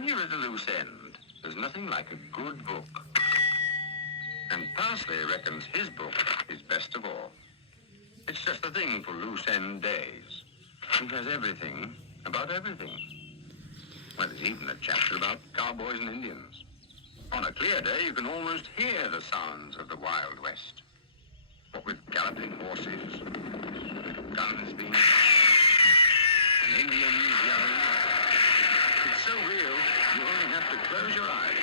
When you're at a loose end, there's nothing like a good book. And Parsley reckons his book is best of all. It's just the thing for loose end days. He has everything about everything. Well, there's even a chapter about cowboys and Indians. On a clear day, you can almost hear the sounds of the Wild West. What with galloping horses, with guns being fired, and Indians yelling. It's so real, you only have to close your eyes.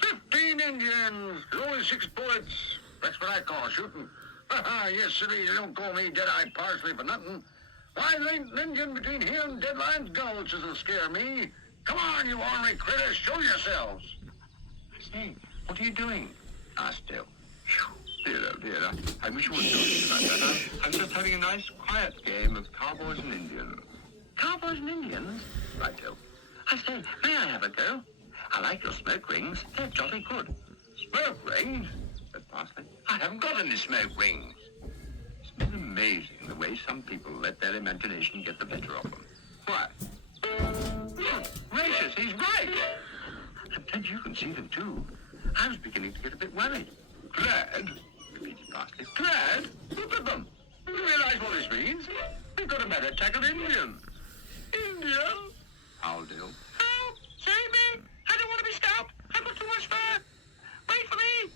15 Indians, only 6 bullets. That's what I call shooting. Yes, sir, you don't call me Dead-Eyed Parsley for nothing. Why, there ain't an Indian between here and Deadline's Gulch that'll scare me. Come on, you ornery critters, show yourselves. I say, what are you doing? Still. Dear, I wish you wouldn't do things like that. I'm just having a nice, quiet game of cowboys and Indians. Cowboys and Indians? Righto. I say, may I have a go? I like your smoke rings. They're jolly good. Smoke rings? Said Parsley. I haven't got any smoke rings. Isn't it amazing the way some people let their imagination get the better of them? Why? Gracious, he's right. I'm glad you can see them too. I was beginning to get a bit worried. Glad? Repeated Parsley. Glad? Look at them. Do you realize what this means? We've got a better tackled Indians. Indians? Howled Dill. Help! Save me! I don't want to be stopped. I've got too much fur. Wait for me.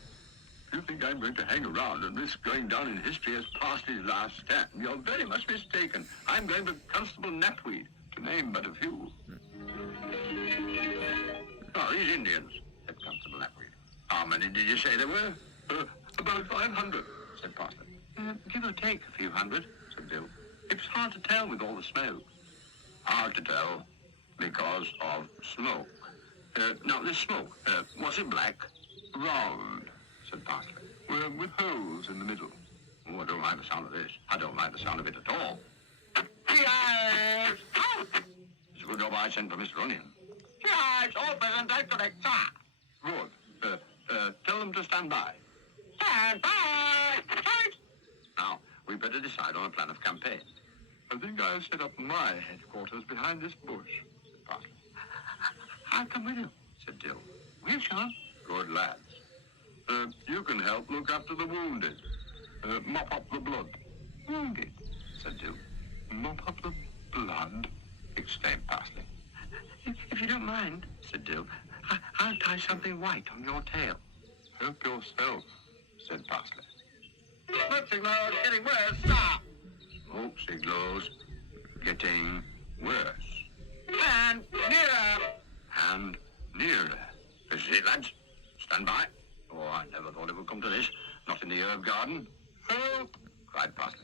If you think I'm going to hang around and risk going down in history as Parsley's last stand, you're very much mistaken. I'm going with Constable Knapweed, to name but a few. Oh, these Indians, said Constable Knapweed. How many did you say there were? About 500, said Parsley. Give or take a few hundred, said Dill. It's hard to tell with all the smoke. Hard to tell because of smoke. Now, this smoke, was it black? Round, said Parsley. With holes in the middle. Oh, I don't like the sound of this. I don't like the sound of it at all. Yes! It's a good job I sent for Mr. Onion. Yes, all present and correct, sir. Good. Tell them to stand by. Stand by! Right. Now, we better decide on a plan of campaign. I think I'll set up my headquarters behind this bush, said Parsley. I'll come with you, said Dill. We'll show. Good lads. You can help look after the wounded. Mop up the blood. Wounded, said Dill. Mop up the blood, exclaimed Parsley. If you don't mind, said Dill, I'll tie something white on your tail. Help yourself, said Parsley. Smoke signals getting worse, sir. Smoke signals getting worse. And nearer. And nearer. This is it, lads. Stand by. Oh, I never thought it would come to this. Not in the herb garden. Help! Cried Parsley.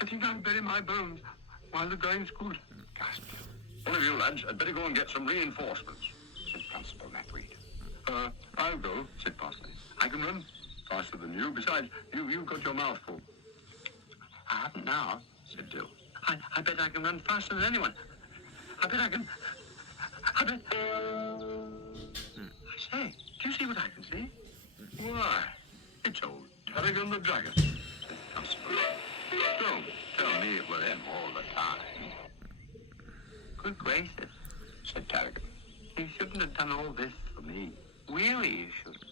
I think I'll bury my bones while the going's good, gasped. One of you lads had better go and get some reinforcements, said Constable Knapweed. I'll go, said Parsley. I can run faster than you. Besides, you've got your mouth full. I haven't now, said Dill. I bet I can run faster than anyone. I bet... I say, do you see what I can see? Why, it's old Tarragon the Dragon, said Constable. Don't tell me it were him all the time. Good gracious, said Tarragon. You shouldn't have done all this for me. Really, you shouldn't.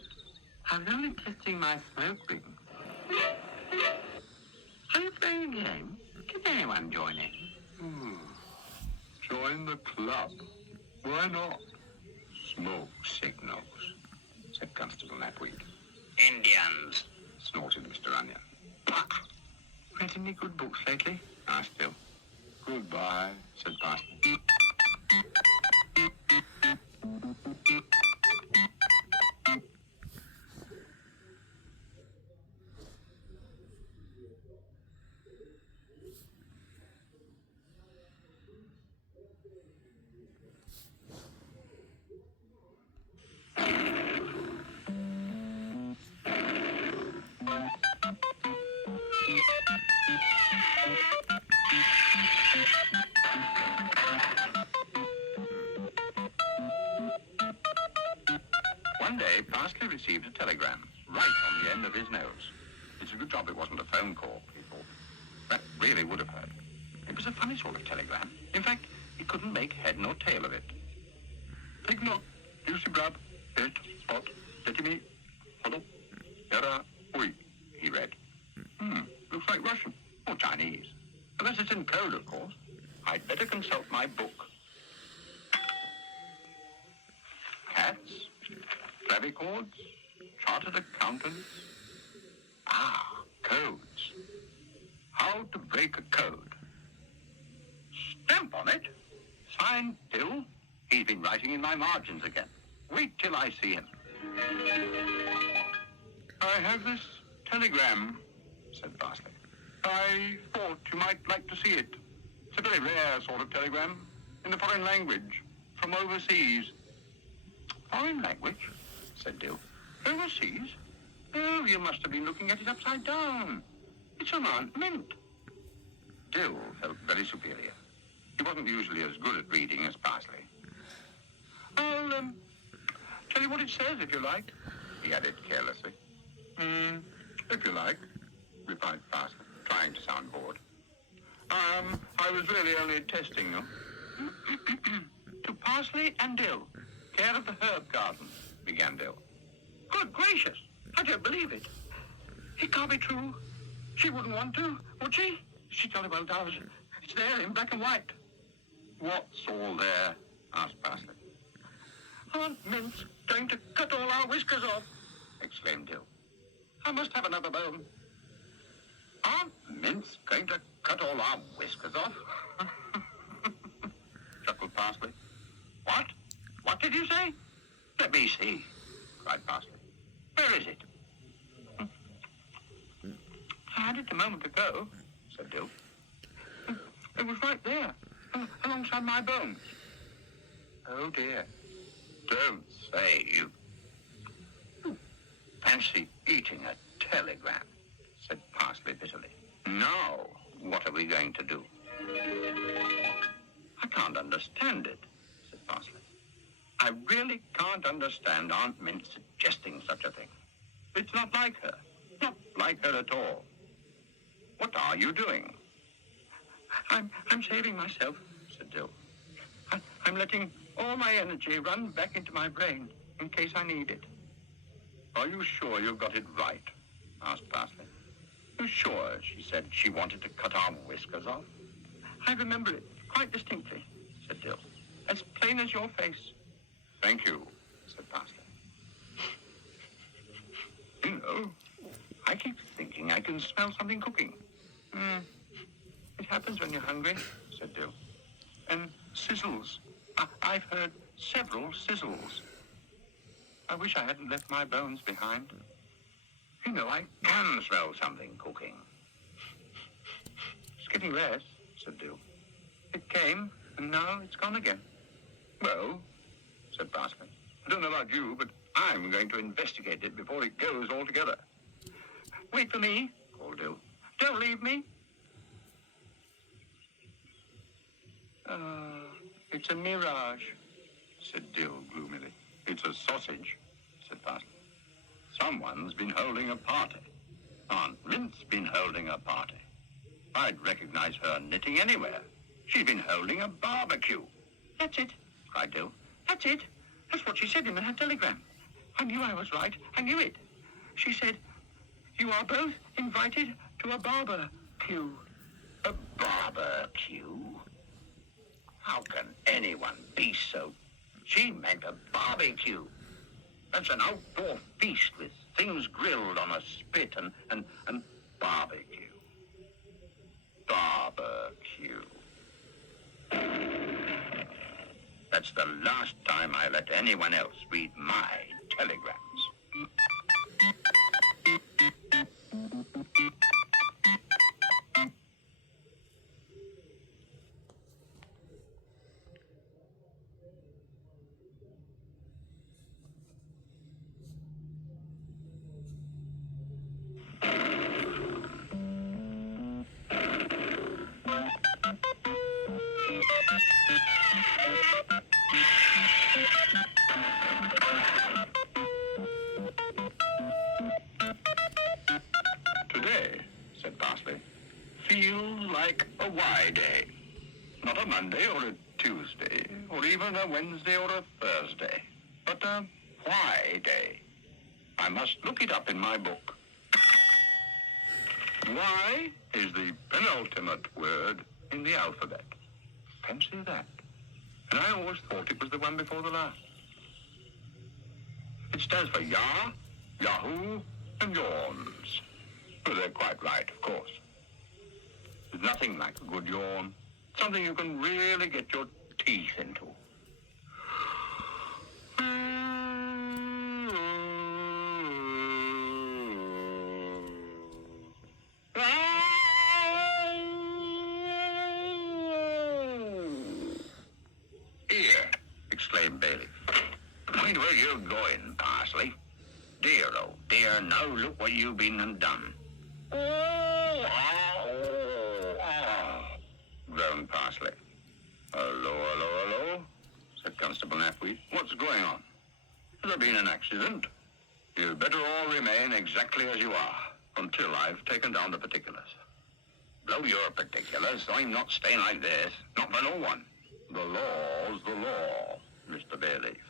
I was only testing my smoke ring. Are you playing a game? Can anyone join in? Join the club? Why not? Smoke signals, said Constable Knapweed. Indians, snorted Mr. Onion. Read any good books lately? Asked Bill. Goodbye, said Parsley. One day, Parsley received a telegram right on the end of his nose. It's a good job it wasn't a phone call, he thought. That really would have hurt. It was a funny sort of telegram. In fact, he couldn't make head nor tail of it. Ignore, Lucy Brab, et spot, detimi, hodop, yara, ui, he read. Looks like Russian, or Chinese. Unless it's in code, of course. I'd better consult my book. Cats, clavichords, chartered accountants. Codes. How to break a code. Stamp on it. Signed Dill. He's been writing in my margins again. Wait till I see him. I have this telegram, said Parsley. I thought you might like to see it. It's a very rare sort of telegram, in a foreign language, from overseas. Foreign language? Said Dill. Overseas? Oh, you must have been looking at it upside down. It's from Aunt Mint. Dill felt very superior. He wasn't usually as good at reading as Parsley. I'll tell you what it says, if you like, he added carelessly. If you like, replied Parsley, trying to sound bored. I was really only testing you. To Parsley and Dill, care of the Herb Garden, began Dill. Good gracious, I don't believe it. It can't be true. She wouldn't want to, would she? She jolly well does. It's there in black and white. What's all there? Asked Parsley. Aunt Mint's going to cut all our whiskers off, exclaimed Dill. I must have another bone. Aunt Mint's going to cut all our whiskers off? Chuckled Parsley. What? What did you say? Let me see, cried Parsley. Where is it? I had it a moment ago, said Dill. It was right there, alongside my bones. Oh dear. Don't say you. Fancy eating a telegram, said Parsley bitterly. Now, what are we going to do? I can't understand it, said Parsley. I really can't understand Aunt Mint suggesting such a thing. It's not like her. Not like her at all. What are you doing? I'm saving myself, said Dill. I'm letting all my energy run back into my brain in case I need it. Are you sure you've got it right? Asked Parsley. You sure she said she wanted to cut our whiskers off? I remember it quite distinctly, said Dill. As plain as your face. Thank you, said Parsley. You know, I keep thinking I can smell something cooking. It happens when you're hungry, said Dill. And sizzles. I've heard several sizzles. I wish I hadn't left my bones behind. You know, I can smell something cooking. It's getting less, said Dill. It came, and now it's gone again. Well, said Parsley, I don't know about you, but I'm going to investigate it before it goes altogether. Wait for me, called Dill. Don't leave me. It's a mirage, said Dill gloomily. It's a sausage, said Parsley. Someone's been holding a party. Aunt Mint's been holding a party. I'd recognize her knitting anywhere. She's been holding a barbecue. That's it, cried Dill. That's it. That's what she said in her telegram. I knew I was right. I knew it. She said, you are both invited to a barbecue. A barbecue? How can anyone be so? She meant a barbecue. That's an outdoor feast with things grilled on a spit and barbecue. Barbecue. That's the last time I let anyone else read my telegrams. feels like a Y day. Not a Monday or a Tuesday, or even a Wednesday or a Thursday, but a why day. I must look it up in my book. Y is the penultimate word in the alphabet. Fancy that. And I always thought it was the one before the last. It stands for Yah, Yahoo, and Yawns. Well, they're quite right, of course. There's nothing like a good yawn. Something you can really get your teeth into. Here, exclaimed Bailey. Mind where you're going, Parsley. Dear, oh dear, now look what you've been and done. Groaned Parsley. Hello, hello, hello, said Constable Napweed. What's going on? Has there been an accident? You'd better all remain exactly as you are until I've taken down the particulars. Blow your particulars. I'm not staying like this. Not for no one. The law's the law, Mr. Bayleaf.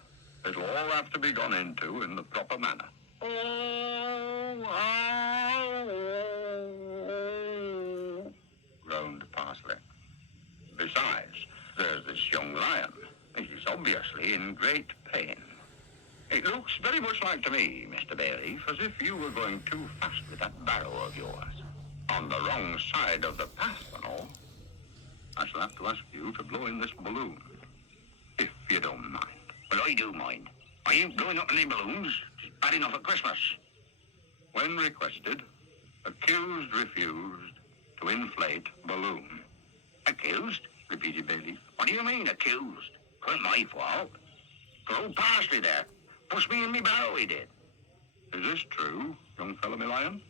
It'll all have to be gone into in the proper manner. Groaned Parsley. Besides, there's this young lion. He's obviously in great pain. It looks very much like to me, Mr. Bayleaf, as if you were going too fast with that barrow of yours. On the wrong side of the path and all. I shall have to ask you to blow in this balloon, if you don't mind. Well, I do mind. I ain't blowing up any balloons. Just bad enough at Christmas. When requested, accused refused to inflate balloon. Accused? Repeated Bayleaf. What do you mean, accused? It wasn't my fault. Good old Parsley there. Pushed me in me barrow, he did. Is this true, young fellow, me lion?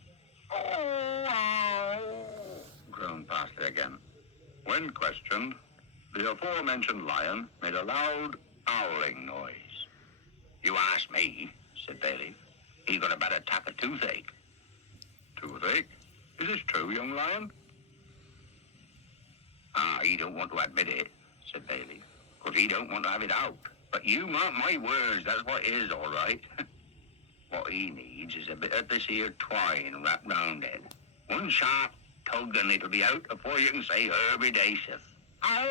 Groaned Parsley again. When questioned, the aforementioned lion made a loud howling noise. You asked me, said Bayleaf. He got a bad attack of toothache. Toothache? Is this true, young lion? He don't want to admit it, said Bayleaf, because he don't want to have it out. But you mark my words, that's what it is, all right. What he needs is a bit of this here twine wrapped round it. One sharp tug and it'll be out before you can say herbidaceous. I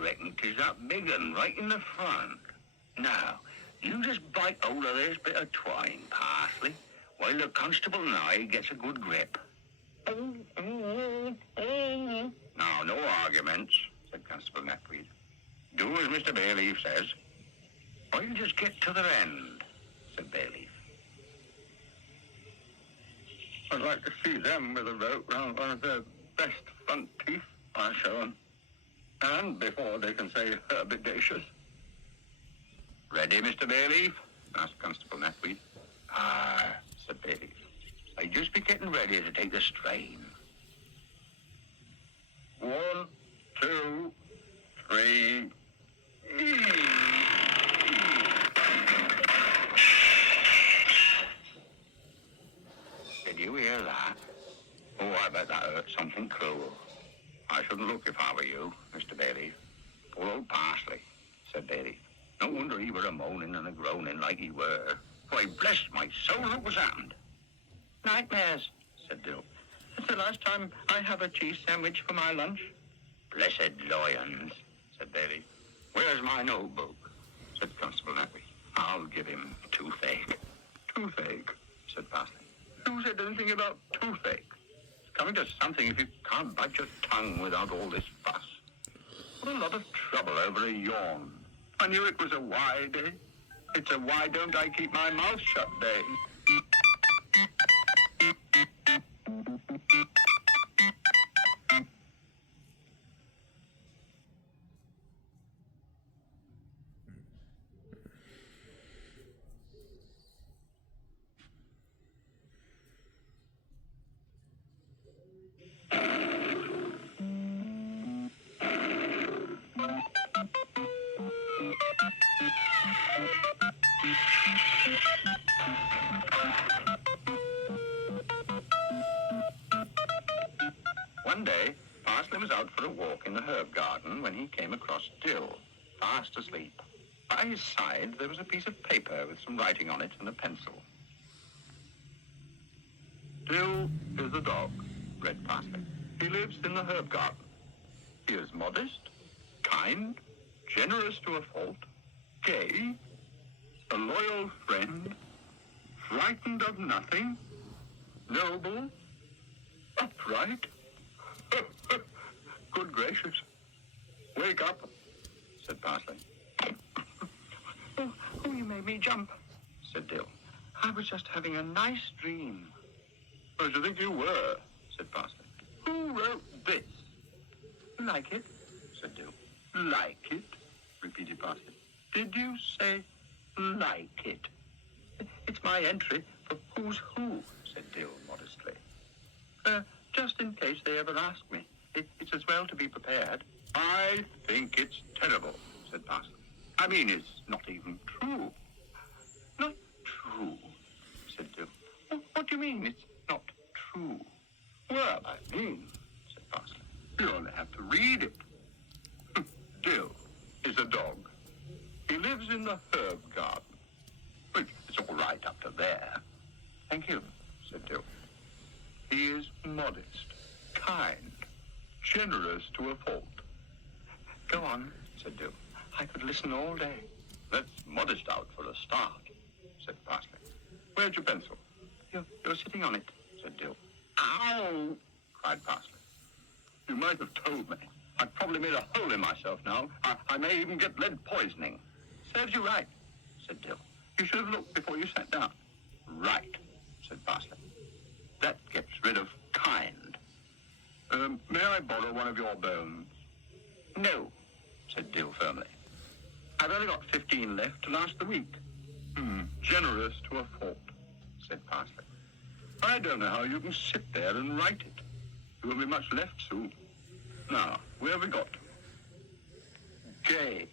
reckon 'tis that big un right in the front. Now, you just bite hold of this bit of twine, Parsley, while the constable and I gets a good grip. Now, no arguments, said Constable Napweed. Do as Mr. Bayleaf says. Or you just get to the end, said Bayleaf. I'd like to see them with a rope round one of their best front teeth, I show them. And before they can say herbidaceous. Ready, Mr. Bayleaf? Asked Constable Napweed. Said Bayleaf. I'd just be getting ready to take the strain. 1, 2, 3. Did you hear that? Oh, I bet that hurt something cruel. I shouldn't look if I were you, Mr. Bayleaf. Poor old Parsley, said Bayleaf. No wonder he were a-moaning and a-groaning like he were. Why, bless my soul, look what's happened. Nightmares, said Dill. It's the last time I have a cheese sandwich for my lunch. Blessed lions, said Bayleaf. Where's my notebook? Said Constable Napweed. I'll give him toothache. Toothache, said Parsley. Who said anything about toothache? It's coming to something if you can't bite your tongue without all this fuss. What a lot of trouble over a yawn. I knew it was a why day. It's a why don't I keep my mouth shut day. a walk in the herb garden when he came across Dill, fast asleep. By his side, there was a piece of paper with some writing on it and a pencil. Dill is a dog, read Parsley. He lives in the herb garden. He is modest, kind, generous to a fault, gay, a loyal friend, frightened of nothing, noble, upright. Good gracious. Wake up, said Parsley. Oh, you made me jump, said Dill. I was just having a nice dream. I should think you were, said Parsley. Who wrote this? Like it, said Dill. Like it, repeated Parsley. Did you say like it? It's my entry for Who's Who, said Dill modestly. Just in case they ever ask me. It's as well to be prepared. I think it's terrible, said Parsley. I mean, it's not even true. Not true, said Dill. What do you mean it's not true? Well, I mean, said Parsley, you only have to read it. Dill is a dog. He lives in the herb garden. Which it's all right up to there. Thank you, said Dill. He is modest, kind, generous to a fault. Go on, said Dill. I could listen all day. That's modest out for a start, said Parsley. Where's your pencil? You're sitting on it, said Dill. Ow! Cried Parsley. You might have told me. I've probably made a hole in myself now. I may even get lead poisoning. Serves you right, said Dill. You should have looked before you sat down. Right, said Parsley. That gets rid of kind. May I borrow one of your bones? No, said Dill firmly. I've only got 15 left to last the week. Generous to a fault, said Parsley. I don't know how you can sit there and write it. There won't be much left soon. Now, where have we got? Gay.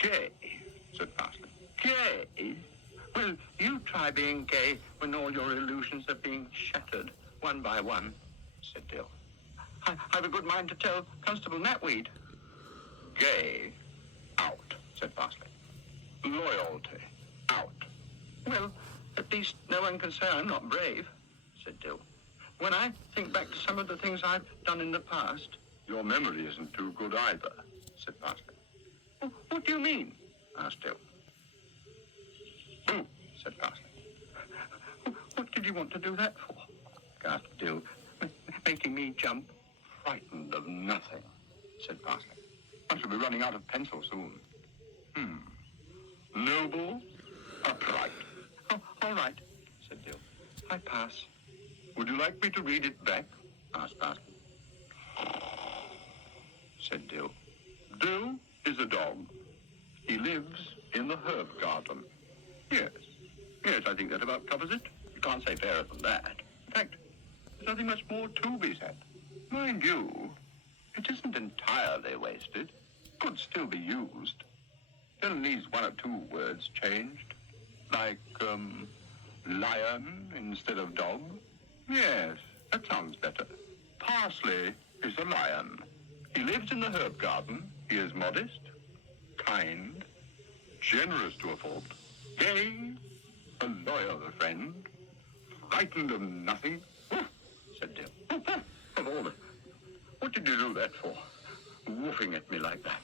Gay, said Parsley. Gay? Well, you try being gay when all your illusions are being shattered one by one, said Dill. I've a good mind to tell Constable Natweed. Gay, out, said Parsley. Loyalty, out. Well, at least no one can say I'm not brave, said Dill. When I think back to some of the things I've done in the past... Your memory isn't too good either, said Parsley. What do you mean? Asked Dill. Who? Said Parsley. What did you want to do that for? Gasped Dill, making me jump. Frightened of nothing, said Parsley. I shall be running out of pencil soon. Noble, upright. Oh, all right, said Dill. I pass. Would you like me to read it back? Asked Parsley. Said Dill. Dill is a dog. He lives in the herb garden. Yes, I think that about covers it. You can't say fairer than that. In fact, there's nothing much more to be said. Mind you, it isn't entirely wasted. Could still be used. Still needs one or two words changed. Like, lion instead of dog. Yes, that sounds better. Parsley is a lion. He lives in the herb garden. He is modest, kind, generous to a fault, gay, a loyal friend, frightened of nothing. Woof, said Dill. Of all the... What did you do that for? Woofing at me like that.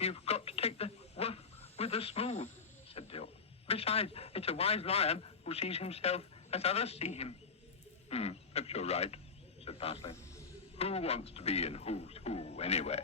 You've got to take the woof with the smooth, said Dill. Besides, it's a wise lion who sees himself as others see him. Perhaps you're right, said Parsley. Who wants to be in Who's Who anyway?